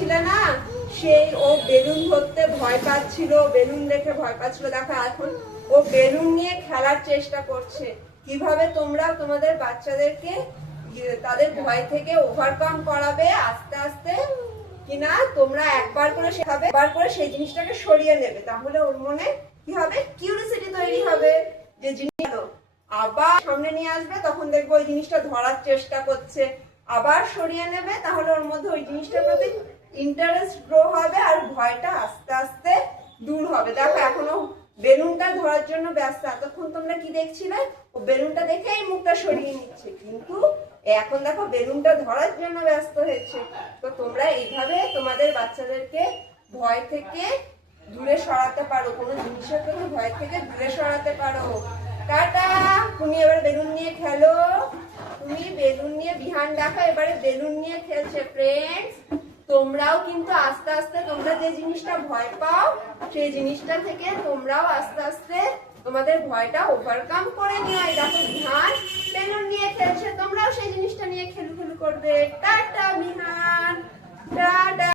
দেখছিলে না, সেই ও বেলুন ধরতে ভয় পাচ্ছিল, বেলুন দেখে ভয় পাচ্ছিল, দেখো এখন ও বেলুন নিয়ে খেলার চেষ্টা করছে। কিভাবে তোমরা তোমাদের বাচ্চাদেরকে তাদের ভয় থেকে ওভারকাম করাবে আস্তে আস্তে, কিনা তোমরা একবার করে শেখাবে, একবার করে সেই জিনিসটাকে সরিয়ে নেবে, তাহলে ওর মনে কি হবে, কিউরিওসিটি তৈরি হবে যে জিনিস আবার সামনে নিয়ে আসবে, তখন দেখবো ওই জিনিসটা ধরার চেষ্টা করছে, আবার সরিয়ে নেবে, তাহলে ওর মধ্যে ওই জিনিসটার প্রতি ইন্টারেস্ট গ্রো হবে আর ভয়টা আস্তে আস্তে দূর হবে। দেখো এখনো বেলুনটা ধরার জন্য ব্যস্ত, এতক্ষণ তোমরা কি দেখছিলে, ও বেলুনটা দেখে এই মুখটা সরিয়ে নিচ্ছে, কিন্তু এখন দেখো বেলুনটা ধরার জন্য ব্যস্ত হয়েছে। তো তোমরা এইভাবে তোমাদের বাচ্চাদেরকে ভয় থেকে দূরে সরাতে পারো, কোনো জিনিসের থেকে ভয় থেকে দূরে সরাতে পারো। টাটা, তুমি এবার বেলুন নিয়ে খেলো, তুমি বেলুন নিয়ে বিহান দেখো এবারে বেলুন নিয়ে খেলছে। ফ্রেন্ডস, তোমরাও কিন্তু আস্তে আস্তে তোমরা যে জিনিসটা ভয় পাও সেই জিনিসটা থেকে তোমরাও আস্তে আস্তে তোমাদের ভয়টা ওভারকাম করে নিও। দেখো বিহান বেলুন নিয়ে খেলছে, তোমরাও সেই জিনিসটা নিয়ে খেলু খেলু করবে। টাটা বিহান, টাটা।